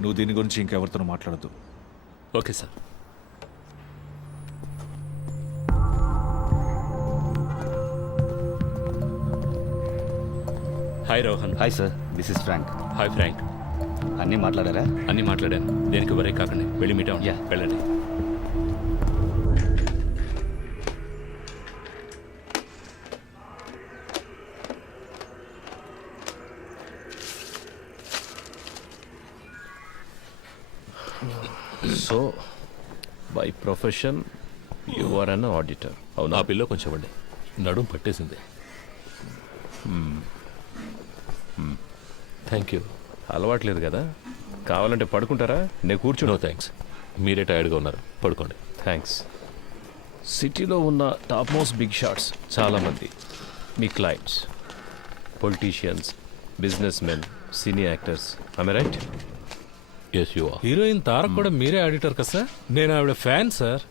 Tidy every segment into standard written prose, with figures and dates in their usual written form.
నువ్వు దీని గురించి ఇంకెవరితో మాట్లాడద్దు. Okay sir. Hi Rohan. Hi sir, this is Frank. Hi Frank. అన్నీ మాట్లాడారా? అన్నీ మాట్లాడాను. దేనికి వరే కాకండి, వెళ్ళి మీట్ అవ్వండి. Yeah. వెళ్ళండి. So by profession you are an auditor, అవునా? ఆ పిల్లో కొంచెం ఇవ్వండి, నడుం పట్టేసింది. Thank you. అలవాట్లేదు కదా, కావాలంటే పడుకుంటారా? నేను నో కూర్చుని. థ్యాంక్స్, మీరే టైర్డ్గా ఉన్నారు, పడుకోండి. థ్యాంక్స్. సిటీలో ఉన్న టాప్ మోస్ట్ బిగ్ షాట్స్ చాలామంది మీ clients, politicians, businessmen, cine actors, I right? Yes you are. Heroine Tarak కూడా మీరే ఆడిటర్ కదా సార్? నేను ఆవిడ ఫ్యాన్ సార్.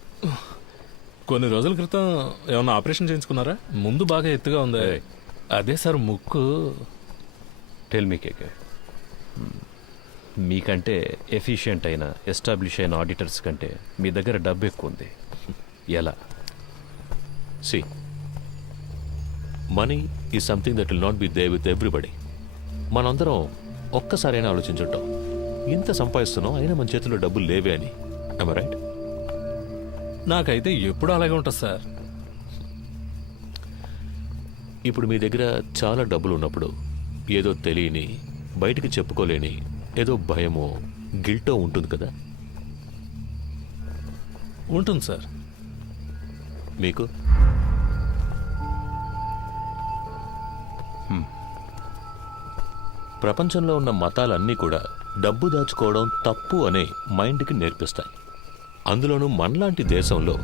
కొన్ని రోజుల క్రితం ఏమన్నా ఆపరేషన్ చేయించుకున్నారా? ముందు బాగా ఎత్తుగా ఉంది. అదే సార్ ముక్కు. టెల్ మీ కేకే, మీకంటే ఎఫిషియెంట్ అయిన ఎస్టాబ్లిష్ అయిన ఆడిటర్స్ కంటే మీ దగ్గర డబ్బు ఎక్కువ ఉంది. ఎలా? See, money is something that will not be there with everybody. మనందరం ఒక్కసారైనా ఆలోచించుంటాం, ఇంత సంపాదిస్తున్నాం అయినా మన చేతిలో డబ్బులు లేవే అని. I right? నాకైతే ఎప్పుడు అలాగే ఉంటుంది సార్. ఇప్పుడు మీ దగ్గర చాలా డబ్బులు ఉన్నప్పుడు ఏదో తెలియని, బయటికి చెప్పుకోలేని ఏదో భయమో గిల్టో ఉంటుంది కదా. ఉంటుంది సార్. మీకు ప్రపంచంలో ఉన్న మతాలన్నీ కూడా డబ్బు దాచుకోవడం తప్పు అనే మైండ్కి నేర్పిస్తాయి. అందులోనూ మనలాంటి దేశంలో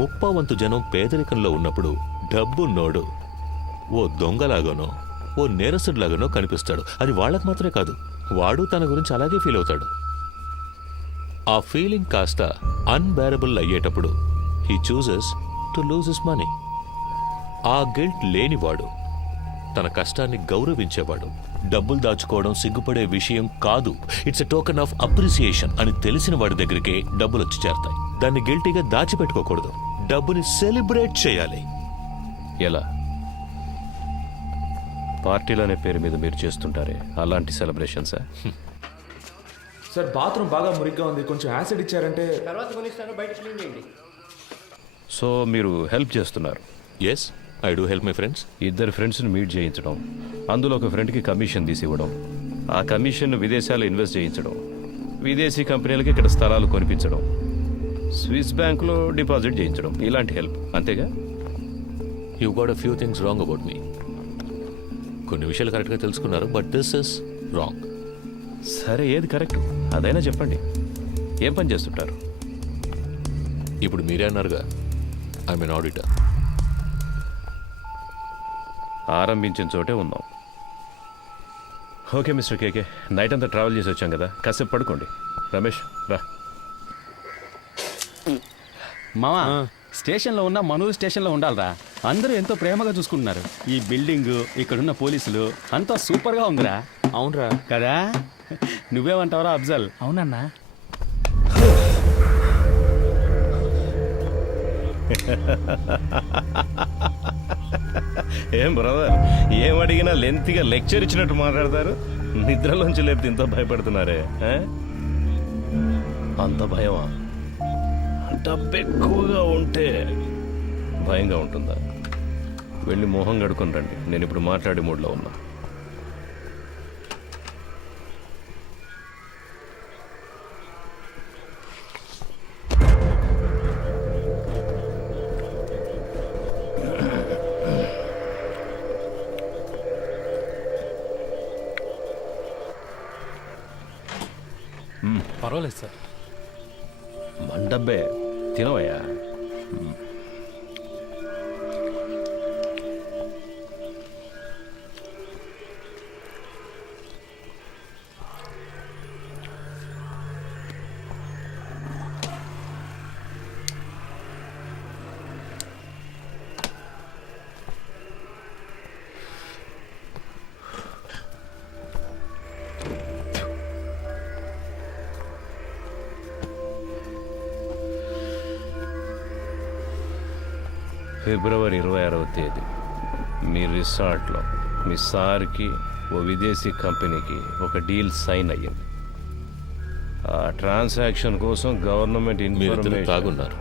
30% జనం పేదరికంలో ఉన్నప్పుడు డబ్బున్నోడు ఓ దొంగలాగానో ఓ నేరస్తుడిలాగానో కనిపిస్తాడు. అది వాళ్ళకు మాత్రమే కాదు, వాడు తన గురించి అలాగే ఫీల్ అవుతాడు. ఆ ఫీలింగ్ కాస్త అన్బేరబుల్ అయ్యేటప్పుడు he chooses to lose his money. ఆ గిల్ట్ లేనివాడు, తన కష్టాన్ని గౌరవించేవాడు, డబ్బులు దాచుకోవడం సిగ్గుపడే విషయం కాదు, it's a token of appreciation అని తెలిసిన వాడి దగ్గరికే డబ్బులు వచ్చి చేరతాయి. దాన్ని గిల్టీగా దాచిపెట్టుకోకూడదు, డబ్బుని సెలబ్రేట్ చేయాలి. ఎలా? పార్టీలు అనే పేరు మీద మీరు చేస్తుంటారే అలాంటి సెలబ్రేషన్సా? సార్ బాత్రూమ్ బాగా మురిగ్గా ఉంది, కొంచెం యాసిడ్ ఇచ్చారంటే. సో మీరు హెల్ప్ చేస్తున్నారు. Yes, I do help my friends. ఇద్దరు ఫ్రెండ్స్ని మీట్ చేయించడం, అందులో ఒక ఫ్రెండ్కి కమిషన్ తీసి ఇవ్వడం, ఆ కమిషన్ను విదేశాల్లో ఇన్వెస్ట్ చేయించడం, విదేశీ కంపెనీలకి ఇక్కడ స్థలాలు కొనిపించడం, స్విస్ బ్యాంకులో డిపాజిట్ చేయించడం, ఇలాంటి హెల్ప్, అంతేగా? You got a few things wrong about me. కొన్ని విషయాలు కరెక్ట్గా తెలుసుకున్నారు, బట్ దిస్ ఇస్ రాంగ్. సరే, ఏది కరెక్ట్ అదైనా చెప్పండి. ఏం పని చేస్తుంటారు? ఇప్పుడు మీరే అన్నారుగా, ఐ మీన్ ఆడిటర్. ఆరంభించిన చోటే ఉన్నాం. ఓకే మిస్టర్ కేకే, నైట్ అంతా ట్రావెల్ చేసి వచ్చాం కదా, కాసేపు పడుకోండి. రమేష్ రా. మామా, స్టేషన్లో ఉన్న మనూరు స్టేషన్లో ఉండాలరా. అందరూ ఎంతో ప్రేమగా చూసుకుంటున్నారు. ఈ బిల్డింగ్, ఇక్కడున్న పోలీసులు అంతా సూపర్గా ఉందిరా. అవునరా కదా? నువ్వేమంటావురా అఫ్జల్? అవునన్నా. ఏం బ్రదర్, ఏం అడిగినా లెంత్గా లెక్చర్ ఇచ్చినట్టు మాట్లాడతారు. నిద్రలోంచి లేపితే ఇంత భయపడుతున్నారే? అంత భయమా? డబ్బు ఎక్కువగా ఉంటే భయంగా ఉంటుందా? వెళ్ళి మొహం కడుకొని రండి, నేను ఇప్పుడు మాట్లాడే మూడ్లో ఉన్నా. పర్వాలేదు సార్. మండబ్బే తినవయ్యా. ఫిబ్రవరి 26వ తేదీ మీ రిసార్ట్లో మీ సార్కి ఓ విదేశీ కంపెనీకి ఒక డీల్ సైన్ అయ్యింది. ఆ ట్రాన్సాక్షన్ కోసం గవర్నమెంట్ మీరిద్దరు ఇన్ఫర్మేషన్ తాగున్నారు.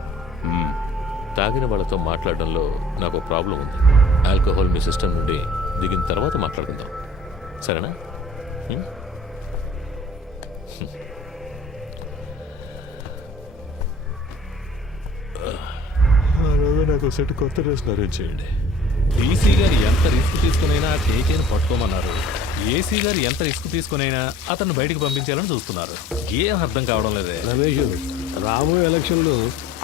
తాగిన వాళ్ళతో మాట్లాడడంలో నాకు ప్రాబ్లం ఉంది. ఆల్కహాల్ మీ సిస్టమ్ నుండి దిగిన తర్వాత మాట్లాడుకుందాం, సరేనా? నాకు సెట్ కొత్త డ్రెస్ అరేంజ్ చేయండి. డీసీ గారు ఎంత రిస్క్ తీసుకునైనా కేకేని పట్టుకోమన్నారు. ఏసీ గారు ఎంత రిస్క్ తీసుకునైనా అతన్ని బయటికి పంపించాలని చూస్తున్నారు. ఏం అర్థం కావడం లేదే. రమేష్, రాబోయే ఎలక్షన్లో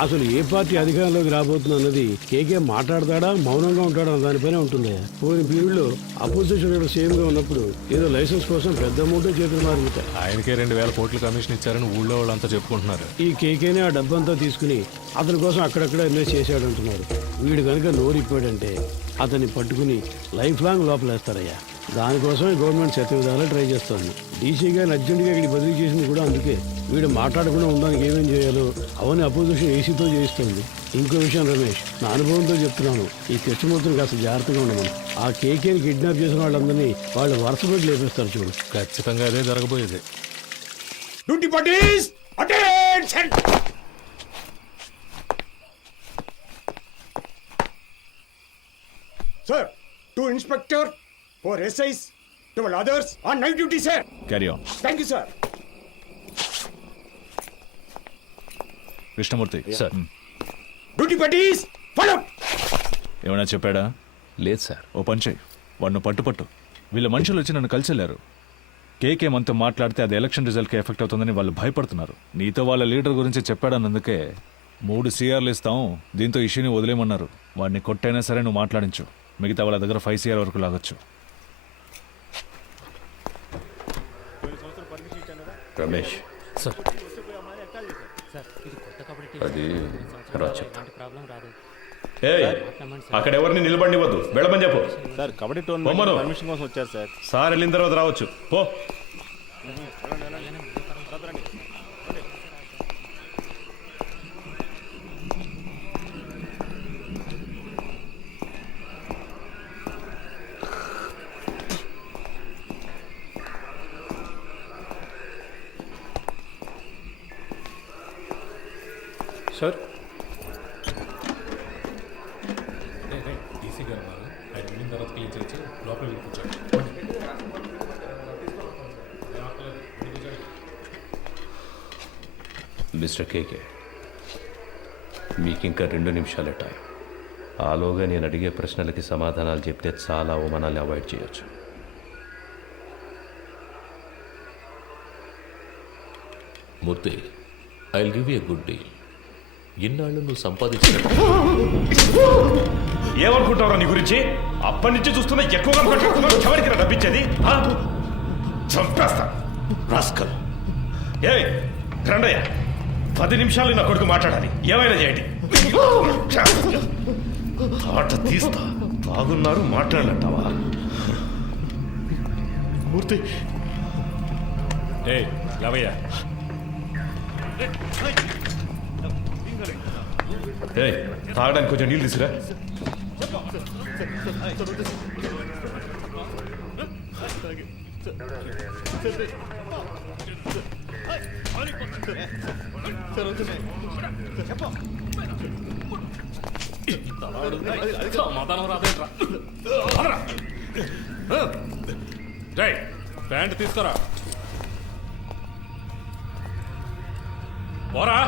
అసలు ఏ పార్టీ అధికారంలోకి రాబోతుందో అన్నది కేకే మాట్లాడతాడా మౌనంగా ఉంటాడా అన్న దానిపైనే ఉంటుంది. పోయిన పీరియడ్లో అపోజిషన్ సేమ్ గా ఉన్నప్పుడు ఏదో లైసెన్స్ కోసం పెద్ద అమౌంట్ చేతులు మారుతాయి. ఆయనకే 2000 కోట్ల కమిషన్ ఇచ్చారని ఊళ్ళో వాళ్ళంతా చెప్పుకుంటున్నారు. ఈ కేకేనే ఆ డబ్బంతా తీసుకుని అతని కోసం అక్కడక్కడ ఇన్వెస్ట్ చేశాడు అంటున్నారు. వీడు కనుక నోరిప్పాడంటే అతన్ని పట్టుకుని లైఫ్ లాంగ్ లోపలేస్తారయ్యా. దానికోసం గవర్నమెంట్ శతవిధాలా ట్రై చేస్తోంది. డీసీ గారిని అర్జెంటుగా ఇక్కడికి బదిలీ చేసింది కూడా అందుకే. వీడు మాట్లాడకుండా ఉండడానికి ఏమేం చేయాలో అవన్నీ అపోజిషన్ ఏసీతో చేయిస్తుంది. ఇంకో విషయం రమేష్, నా అనుభవంతో చెప్తున్నాను, ఈ కృష్ణమూర్తిని కాస్త జాగ్రత్తగా ఉండమని. ఆ కేకేని కిడ్నాప్ చేసిన వాళ్ళందరినీ వాళ్ళు వరుస పెట్టి లేపేస్తారు చూడు. ఖచ్చితంగా అదే జరగబోయేది. Duty parties attention. Sir, 2 inspector, 4 SIs, 12 others on night duty, sir. Carry on. Thank you, sir. Krishnamurthy sir. Duty parties, follow. ఏమైనా చెప్పాడా? లేదు సార్. ఓ పని చేయి, వాడిని పట్టు. వీళ్ళ మనుషులు వచ్చి నన్ను కలిసి వెళ్ళారు. కేకే మనతో మాట్లాడితే అది ఎలక్షన్ రిజల్ట్కి ఎఫెక్ట్ అవుతుందని వాళ్ళు భయపడుతున్నారు. నీతో వాళ్ళ లీడర్ గురించి చెప్పాడన్నందుకే 3 CRలు ఇస్తాం, దీంతో ఇష్యూని వదిలేమన్నారు. వాడిని కొట్టైనా సరే నువ్వు మాట్లాడించు. మిగతా వాళ్ళ దగ్గర 5 CR వరకు లాగొచ్చు. రమేష్ సార్, అది అక్కడ ఎవరిని నిలబడివద్దు, వెళ్ళమని చెప్పు. సార్ కబడ్డీ టోర్నమెంట్ పర్మిషన్ కోసం వచ్చారు సార్. సార్ వెళ్ళిన తర్వాత రావచ్చు. పో. సార్, డీసీ గారు ఉన్నారు. ఆయన వెళ్ళిన తర్వాత క్లీన్ చేసి లోపల కూర్చోండి. మిస్టర్ కేకే, మీకు ఇంకా 2 నిమిషాలే టైం. ఆలోగా నేను అడిగే ప్రశ్నలకి సమాధానాలు చెప్తే చాలా అవమానాలు అవాయిడ్ చేయొచ్చు. Murthy, I will give you a good deal. ఇన్నాళ్ళు నువ్వు సంపాదించిన ఏమనుకుంటావురా నీ గురించి? అప్పటి నుంచి చూస్తున్నా ఎక్కువగా ఎవరికి డబ్బిచ్చేది? చంపేస్తా రాస్కల్. ఏ రండయ్య, 10 నిమిషాలు నా కొడుకు మాట్లాడాలి. ఏమైనా చేయండి. ఆట తీస్తా. బాగున్నారు, మాట్లాడలంటావా? మూర్తి, లవయ్య, తాగడానికి కొంచెం నీళ్ళు తీసుకురా. సమాధానం రాదేంట్రా? ప్యాంట్ తీసుకురా. పోరా.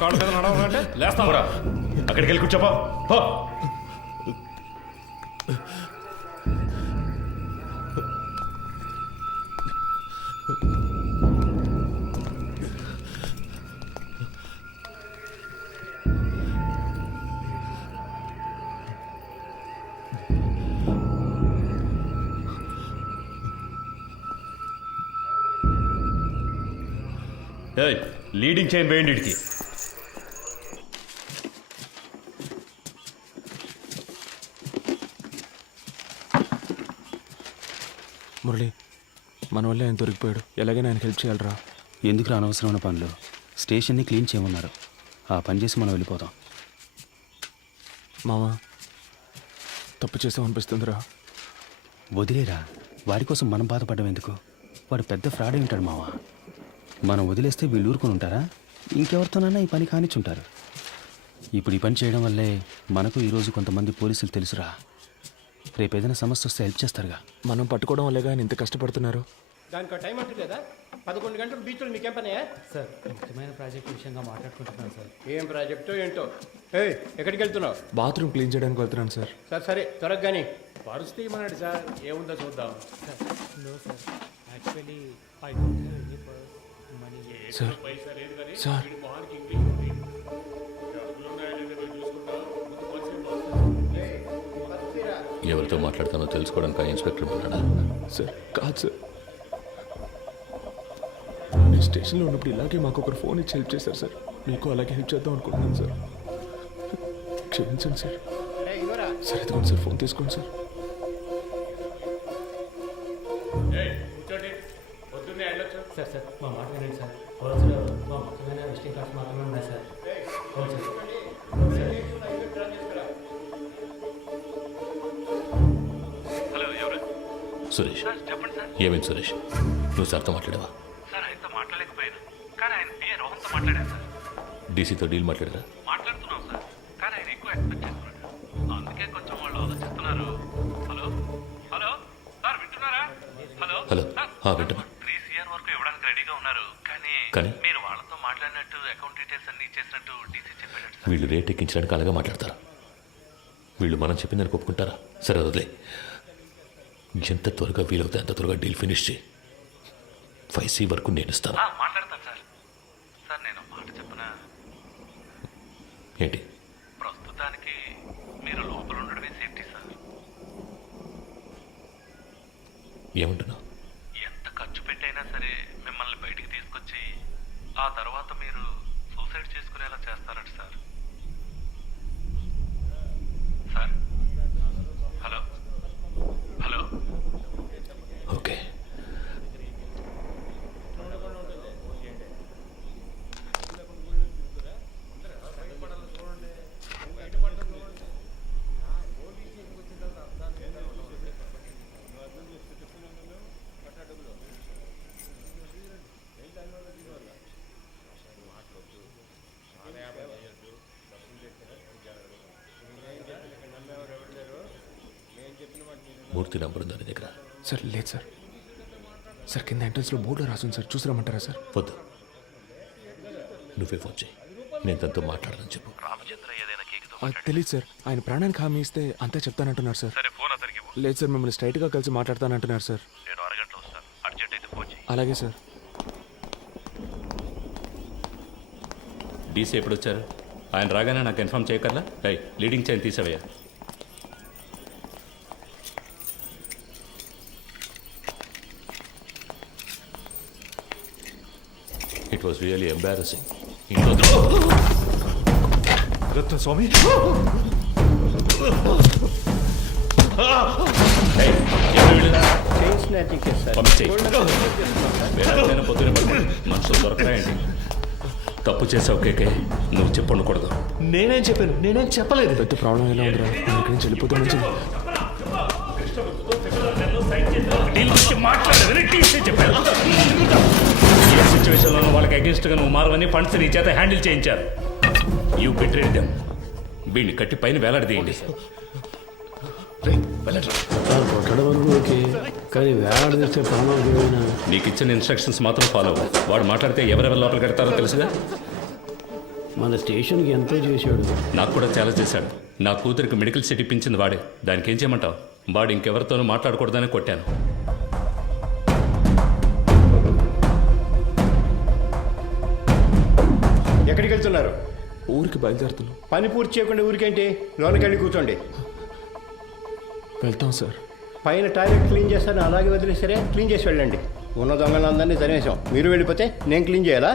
కాళ్ళు మీద నడవాలంటే లేస్తా. అక్కడికి వెళ్ళి కూర్చోపా. లీడింగ్ చైన్ వేయండి ఇడికి. మురళి, మన వల్ల ఆయన దొరికిపోయాడు. ఎలాగైనా ఆయనకి హెల్ప్ చేయాలరా. ఎందుకు అనవసరమైన పనులు? స్టేషన్ని క్లీన్ చేయమన్నారు. ఆ పని చేసి మనం వెళ్ళిపోతాం. మావా తప్పు చేసాం అనిపిస్తుందిరా. వదిలేరా, వాడి కోసం మనం బాధపడడం ఎందుకు? వాడు పెద్ద ఫ్రాడ్ ఉంటాడు మావా. మనం వదిలేస్తే వీళ్ళు ఊరుకొని ఉంటారా? ఇంకెవరితోనైనా ఈ పని కానిచ్చుంటారు. ఇప్పుడు ఈ పని చేయడం వల్లే మనకు ఈరోజు కొంతమంది పోలీసులు తెలుసురా. రేపు ఏదైనా సమస్య వస్తే హెల్ప్ చేస్తారుగా. మనం పట్టుకోవడం వల్లేగా ఆయన ఇంత కష్టపడుతున్నారు. దానికి టైం అంటూ లేదా? 11 గంటలు బీచ్లో మీకేం పని? సార్ ముఖ్యమైన ప్రాజెక్ట్ విషయంగా మాట్లాడుకుంటున్నాను సార్. ఏం ప్రాజెక్టో ఏంటో. ఎక్కడికి వెళ్తున్నావు? బాత్రూమ్ క్లీన్ చేయడానికి వెళ్తున్నాను సార్. సరే త్వరగా కానీ పరిస్థితి ఏమన్నాడు సార్? ఏముందో చూద్దాం. No sir, actually I don't have any money. Sir sir ఎవరితో మాట్లాడతానో తెలుసుకోవడానికి ఆ ఇన్స్పెక్టర్ ఉన్నాడా? సార్ కాదు సార్, నేను స్టేషన్లో ఉన్నప్పుడు ఇలాగే మాకు ఒకరు ఫోన్ ఇచ్చి హెల్ప్ చేశారు సార్. మీకు అలాగే హెల్ప్ చేద్దాం అనుకుంటున్నాను సార్. క్షమించండి సార్. సార్ ఎదుగుండి సార్, ఫోన్ తీసుకోండి సార్. సార్ సార్ మా మాట వినండి సార్. రోజులో మా ముఖ్యమైన విజిటింగ్ కార్డ్స్ మాత్రమే ఉన్నాయి సార్. అవును సార్. సురేష్, ఏమైంది సురేష్? నువ్వు సార్తో మాట్లాడావా? సార్ ఆయనతో మాట్లాడలేకపోయాను, కానీ ఆయన పిఏ రోహన్తో మాట్లాడాను సార్. డీసీతో డీల్ మాట్లాడారా? మాట్లాడుతున్నాం సార్, కానీ ఆయన ఎక్కువ ఎక్స్పెక్ట్ చేస్తున్నాడు. అందుకే కొంచెం వాళ్ళు ఆలోచిస్తున్నారు. హలో హలో సార్ వింటున్నారా? హలో హలో, సార్ వింటున్నా. 3 CR వరకు ఇవ్వడానికి రెడీగా ఉన్నారు, కానీ కానీ? మీరు వాళ్ళతో మాట్లాడినట్టు అకౌంట్ డీటెయిల్స్ అన్ని ఇచ్చేసినట్టు డీసీ చెప్పాడు సార్. వీళ్ళు రేట్ ఎక్కించడానికి అలాగే మాట్లాడతారు. వీళ్ళు మనం చెప్పిందని ఒప్పుకుంటారా? సరే వదిలే. ఎంత త్వరగా వీలవుతే అంత త్వరగా డీల్ ఫినిష్ చేయి. 5C వరకు నేను ఇస్తాను. మాట్లాడతాను సార్. సార్ నేను మాట చెప్పనా? ఏంటి? ప్రస్తుతానికి మీరు లోపల ఉండడమే సేఫ్టీ సార్. ఏమంటున్నావు? ఎంత ఖర్చు పెట్టైనా సరే మిమ్మల్ని బయటికి తీసుకొచ్చి ఆ తర్వాత మీరు సూసైడ్ చేసుకునేలా చేస్తారట sir. Sir hello hello okay. Murthy number ఉందా నీ దగ్గర? సార్ లేదు సార్. సార్ కింద ఎంట్రన్స్లో బోర్డులో రాసుంది సార్, చూసి రమ్మంటారా సార్? వద్దు, నువ్వే ఫోన్ చేయి. నేను తనతో మాట్లాడాలని చెప్పు. రామచంద్ర ఏదైనా కేకుతో అది తెలియదు సార్. ఆయన ప్రాణానికి హామీ ఇస్తే అంతే చెప్తానంటున్నారు సార్. సరే ఫోన్ అతనికి ఇవ్వు. లేదు సార్, మిమ్మల్ని స్ట్రైట్గా కలిసి మాట్లాడతానంటున్నారు సార్. నేను అరగంటలో వస్తాను, అర్జెంట్ అయితే ఫోన్ చేయి. అలాగే సార్. డీసీ ఎప్పుడు వచ్చారు? ఆయన రాగానే నాకు ఇన్ఫామ్ చేయకర్లా? లీడింగ్ చైన్ తీసేవయ్యా. It was really embarrassing. Ratna Swamy, మనుషులు దొరకరాయండి. తప్పు చేసావు కేకే, నువ్వు చెప్పకూడదు. నేనేం చెప్పాను? నేనేం చెప్పలేదు. పెద్ద ప్రాబ్లం ఎలా ఉందిరా? నేను ఇక్కడి నుంచి వెళ్ళిపోతే మంచిది. ఏ సిచ్యువేషన్లో వాళ్ళకి అగేన్స్ట్గా నువ్వు మారవని ఫండ్స్ నీ చేత హ్యాండిల్ చేయించారు. You betrayed them. వీడిని కట్టి పైన వేలాడదీయండి. సార్ కొట్టడం వరకు ఓకే, కానీ వేలాడదీస్తే ప్రాణం. నీకు ఇచ్చిన ఇన్స్ట్రక్షన్స్ మాత్రం ఫాలో అవ్వు. వాడు మాట్లాడితే ఎవరెవరు లోపలికి పెడతారో తెలుసుగా. మన స్టేషన్కి ఎంతో చేశాడు. నాకు కూడా చాలా చేశాడు. నా కూతురికి మెడికల్ సీట్ ఇప్పించింది వాడే. దానికి ఏం చేయమంటావు? వాడు ఇంకెవరితోనూ మాట్లాడకూడదని కొట్టాను. ఎక్కడికి వెళ్తున్నారు? ఊరికి బయలుదేరుతున్నాం. పని పూర్తి చేయకుండా ఊరికేంటి? లోనకి వెళ్ళి కూర్చోండి. వెళ్తాం సార్. పైన టాయిలెట్ క్లీన్ చేస్తాను, అలాగే వదిలేసరే క్లీన్ చేసి వెళ్ళండి. ఉన్న దొంగలందరినీ తరిమేశాం. మీరు వెళ్ళిపోతే నేను క్లీన్ చేయాలా?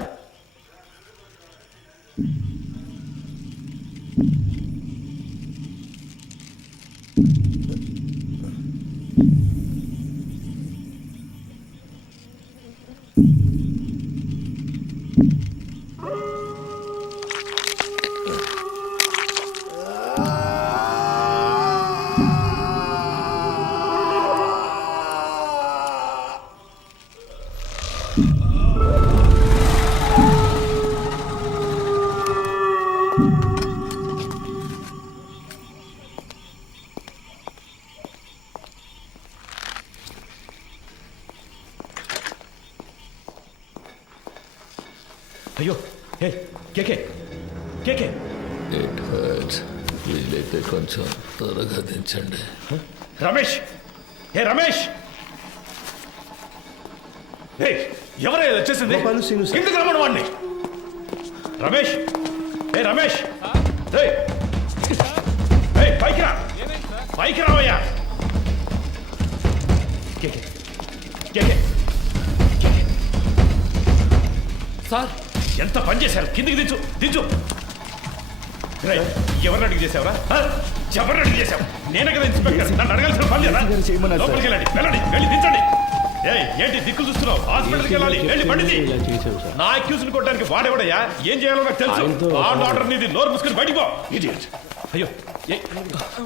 అయ్యో హే కేకే కేకే ఇట్ హర్ట్స్ వీలైతే కొంచెం త్వరగా దించండి. రమేష్ హే రమేష్ హే ఎవరైనా వచ్చేసింది కిందకి రమ్మను వాడిని. రమేష్ హే రమేష్ హే హే పైకి రా పైకి రావయ్యా. కేకే కేకే సార్ ఎంత పని చేశారు, కిందికి దించు దించు. రేయ్, ఎవరిని అడిగి చేసావురా? ఎవరిని అడిగి చేసావు? నేనే కదా ఇన్స్పెక్టర్, నన్ను అడగాల్సిన పని లేదా? లోపలికి వెళ్ళండి వెళ్ళండి వెళ్ళి దించండి. ఏయ్ ఏంటి దిక్కులు చూస్తున్నావు? హాస్పిటల్కి వెళ్ళాలి, వెళ్ళి బండిది. ఇలా చేశాం సార్. నా అక్యూజ్ని కొట్టడానికి వాడేవాడయ్యా? ఏం చేయాలో నాకు తెలుసు. ఆయనతో ఆర్డర్ నీది, నోరు మూసుకొని బయటికి పో. Idiot. అయ్యో ఏయ్,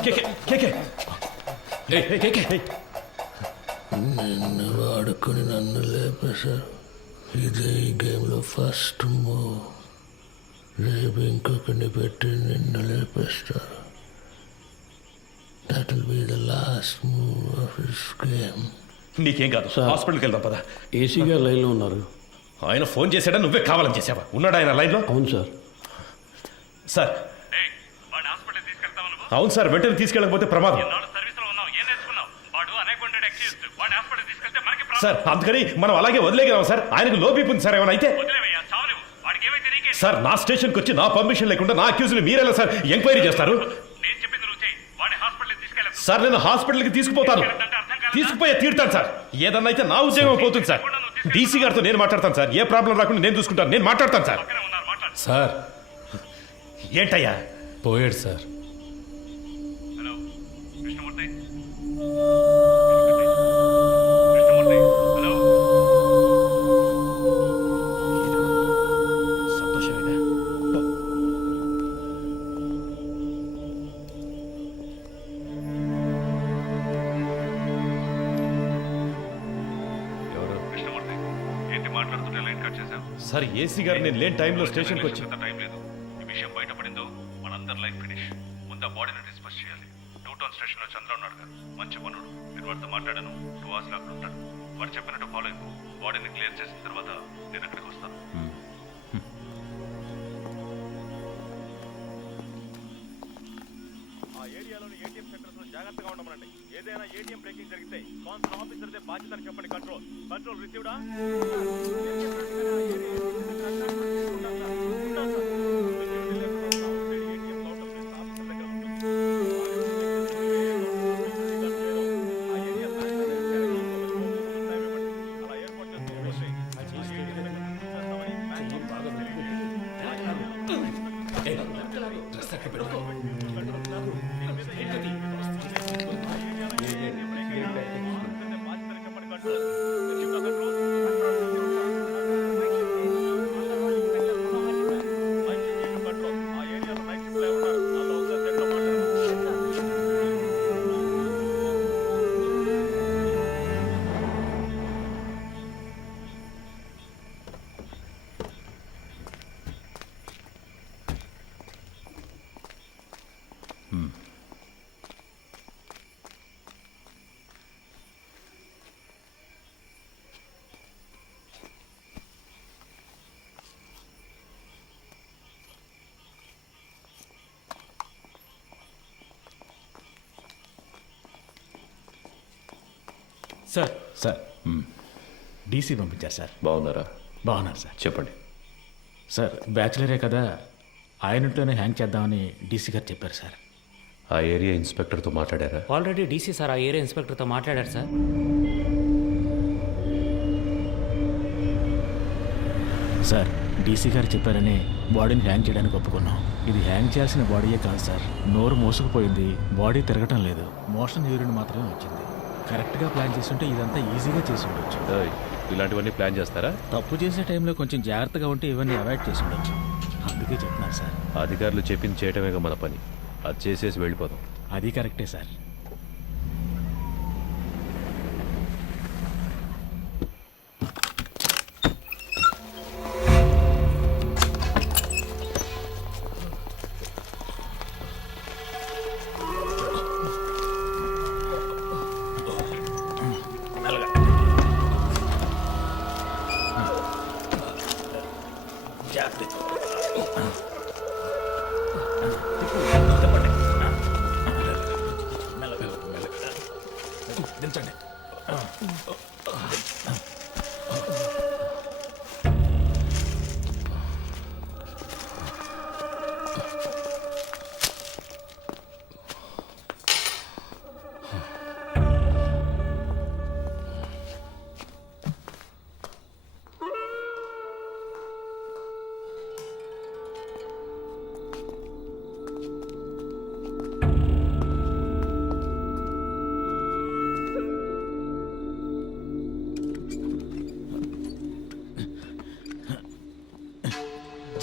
కేకే కేకే ఏయ్, ఏయ్, కేకే ఏయ్. నిన్ను వాడుకొని నన్ను లేపేశారు. ఇదే ఈ గేమ్లో ఫస్ట్ మూవ్. రేపు ఇంకొకరిని పెట్టి నిన్ను లేపేస్తారు. That will be the last move of this game. నీకేం కాదు, హాస్పిటల్కి వెళ్దాం పద. ఏసీ గారు లైన్లో ఉన్నారు. ఆయన ఫోన్ చేశాడా, నువ్వే కావాలని చేసావా? ఉన్నాడు ఆయన లైన్లో? అవును సార్. సార్ వాడిని హాస్పిటల్ తీసుకెళ్తావు నువ్వు? అవును సార్, వెంటనే తీసుకెళ్ళకపోతే ప్రమాదం. నాలుగు సర్వీసులో ఉన్నావు, ఏం నేర్చుకున్నావు? వాడు అనేక ఎక్స్క్యూజ్. వాడిని హాస్పిటల్ తీసుకెళ్తే మనకి సార్ అందుకని మనం అలాగే వదిలేగలం సార్. ఆయనకు లో బీపీ ఉంది సార్, ఏమైనా అయితే. వదిలేవయ్యా, చావను. వాడికి ఏమైతే నీకే. సార్ నా స్టేషన్కి వచ్చి నా పర్మిషన్ లేకుండా నా అక్యూజ్ని మీరెలా సార్ ఎంక్వైరీ చేస్తారు? నేను చెప్పింది నువ్వు చేయి. వాడిని హాస్పిటల్ తీసుకెళ్ళదు. సార్ నేను హాస్పిటల్కి తీసుకుపోతాను, తీసుకుపోయే తీరుతాను సార్. ఏదన్నా అయితే నా ఉద్యోగం పోతుంది సార్. డీసీ గారితో నేను మాట్లాడతాను సార్. ఏ ప్రాబ్లం రాకుండా నేను చూసుకుంటాను, నేను మాట్లాడతాను సార్. సార్ ఏంటయ్యా పోయాడు sir. Hello Krishnamurthy. Krishnamurthy hello. సంతోషమేగా? కృష్ణమూర్తి ఏంటి మాట్లాడుతుంటే లైన్ కట్ చేశావు? సార్ ఏసీ గారు నేను లేని టైంలో స్టేషన్కి వచ్చి టైం లేదు. ఈ విషయం బయటపడిందో మనందరి లైఫ్ ఫినిష్. ముందు ఆ బాడీని డిస్పోజ్ చేయాలి. 2 టౌన్ స్టేషన్లో చంద్ర ఉన్నాడు కదా, మంచి పనుడు. నేను వాడితో మాట్లాడాను, 2 hours అక్కడ ఉంటాడు. వాడు చెప్పినట్టు ఫాలో అయిపో. బాడీని క్లియర్ చేసిన తర్వాత నేను అక్కడికి వస్తాను. ఆ ఏరియాలోని ఏటీఎం సెంటర్స్ లో జాగ్రత్తగా ఉండమనండి. ఏదైనా ఏటీఎం బ్రేకింగ్ జరిగితే కాన్సర్ ఆఫీసర్దే బాధ్యతని చెప్పండి. కంట్రోల్ కంట్రోల్ రిసీవ్డా? సార్ సార్ డీసీ పంపించారు సార్. బాగున్నారా? బాగున్నారు సార్. చెప్పండి. సార్ బ్యాచిలరే కదా, ఆయనతోనే హ్యాంగ్ చేద్దామని డీసీ గారు చెప్పారు సార్. ఆ ఏరియా ఇన్స్పెక్టర్తో మాట్లాడారా? ఆల్రెడీ డీసీ సార్ ఆ ఏరియా ఇన్స్పెక్టర్తో మాట్లాడారు సార్. సార్ డీసీ గారు చెప్పారని బాడీని హ్యాంగ్ చేయడానికి ఒప్పుకున్నాం. ఇది హ్యాంగ్ చేయాల్సిన బాడీయే కాదు సార్. నోరు మోసుకుపోయింది, బాడీ తిరగటం లేదు, మోషన్ యూరిన్ మాత్రమే వచ్చింది. కరెక్ట్గా ప్లాన్ చేస్తుంటే ఇదంతా ఈజీగా చేసి ఉండొచ్చు. ఏయ్, ఇలాంటివన్నీ ప్లాన్ చేస్తారా? తప్పు చేసే టైంలో కొంచెం జాగ్రత్తగా ఉంటే ఇవన్నీ అవాయిడ్ చేసి ఉండొచ్చు. అందుకే చెప్తున్నాను సార్. అధికారులు చెప్పింది చేయటమేగా మన పని. అది చేసేసి వెళ్ళిపోదాం. అది కరెక్టే సార్. దించండి.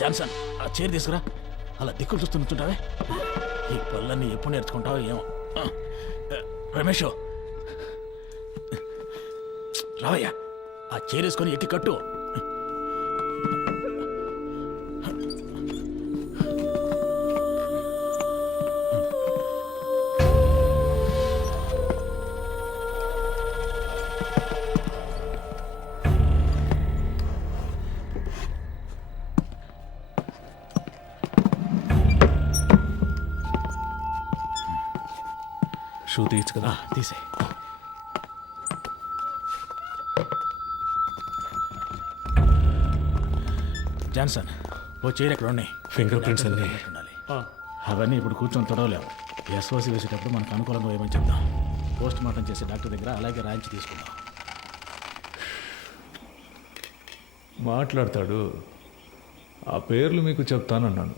జాన్సన్, ఆ చైర్ తీసుకురా. అలా దిక్కులు చూస్తూ నుంచుంటావే. ఈ పళ్ళన్నీ ఎప్పుడు నేర్చుకుంటావో ఏమో. రమేష్, రావయ్యా, ఆ చైర్ వేసుకొని ఎక్కి కట్టు. షూ తీయచ్చు కదా. తీసే. జాన్సన్, ఓ చైర్ ఎక్కడ ఉన్నాయి? ఫింగర్ ప్రింట్స్ అన్నీ ఉండాలి. అవన్నీ ఇప్పుడు కూర్చొని తొడవలేము. ఎస్ఓసి వేసేటప్పుడు మనకు అనుకూలంగా ఏమని చెప్దాం. పోస్ట్ మార్టం చేసే డాక్టర్ దగ్గర అలాగే రాయించి తీసుకుందాం. మాట్లాడతాడు. ఆ పేర్లు మీకు చెప్తానన్నాను.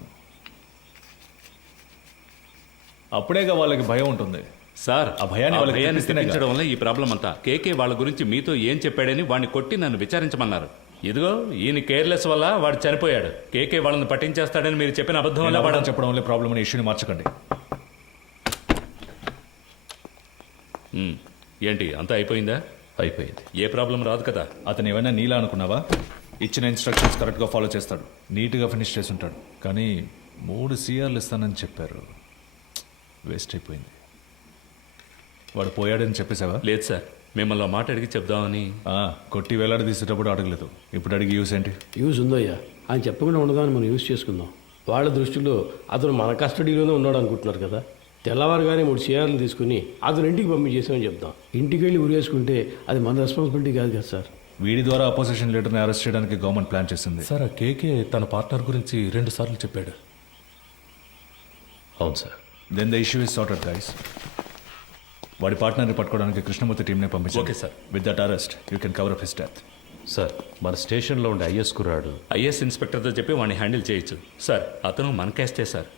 అప్పుడేగా వాళ్ళకి భయం ఉంటుంది. సార్ ఆ భయాన్ని వాళ్ళకి భయాన్ని తెప్పిస్తేనే తెప్పించడం వల్ల ఈ ప్రాబ్లం అంతా. కేకే వాళ్ళ గురించి మీతో ఏం చెప్పాడని వాడిని కొట్టి నన్ను విచారించమన్నారు. ఇదిగో ఈయన కేర్లెస్ వల్ల వాడు చనిపోయాడు. కేకే వాళ్ళని పట్టించేస్తాడని మీరు చెప్పిన అబద్ధం వల్ల వాడు చెప్పడం వల్ల ప్రాబ్లం అనే ఇష్యూని మార్చకండి. ఏంటి అంతా అయిపోయిందా? అయిపోయింది. ఏ ప్రాబ్లం రాదు కదా. అతను ఏమైనా నీలా అనుకున్నావా? ఇచ్చిన ఇన్స్ట్రక్షన్స్ కరెక్ట్గా ఫాలో చేస్తాడు, నీట్గా ఫినిష్ చేసి ఉంటాడు. కానీ 3 CRలు ఇస్తానని చెప్పారు. వేస్ట్ అయిపోయింది. వాడు పోయాడని చెప్పేసావా? లేదు సార్, మిమ్మల్ని మాట అడిగి చెప్దామని. కొట్టి వేలాడి తీసేటప్పుడు అడగలేదు, ఇప్పుడు అడిగి యూస్ ఏంటి? యూజ్ ఉందయ్యా, ఆయన చెప్పకుండా ఉండదాన్ని మనం యూజ్ చేసుకుందాం. వాళ్ళ దృష్టిలో అతను మన కస్టడీలోనే ఉన్నాడు అనుకుంటున్నారు కదా. తెల్లవారుగానే 3 CRలు తీసుకుని అతను ఇంటికి పంపించేసామని చెప్దాం. ఇంటికి వెళ్ళి ఉరేసుకుంటే అది మన రెస్పాన్సిబిలిటీ కాదు కదా సార్. వీడి ద్వారా అపోజిషన్ లీడర్ని అరెస్ట్ చేయడానికి గవర్నమెంట్ ప్లాన్ చేసింది. సార్, ఆ కేకే తన పార్ట్నర్ గురించి 2 సార్లు చెప్పాడు. అవును sir. Then the issue is sorted guys. వాడి పార్ట్నర్ని పట్టుకోవడానికి కృష్ణమూర్తి టీంనే పంపించారు. Okay sir. With that arrest you can cover up his death. Sir, మన స్టేషన్లో ఉండే ఐఎస్ కుర్రాడు ఐఎస్ ఇన్స్పెక్టర్తో చెప్పి వాడిని హ్యాండిల్ చేయొచ్చు. సార్, అతను మన కేస్టే సార్.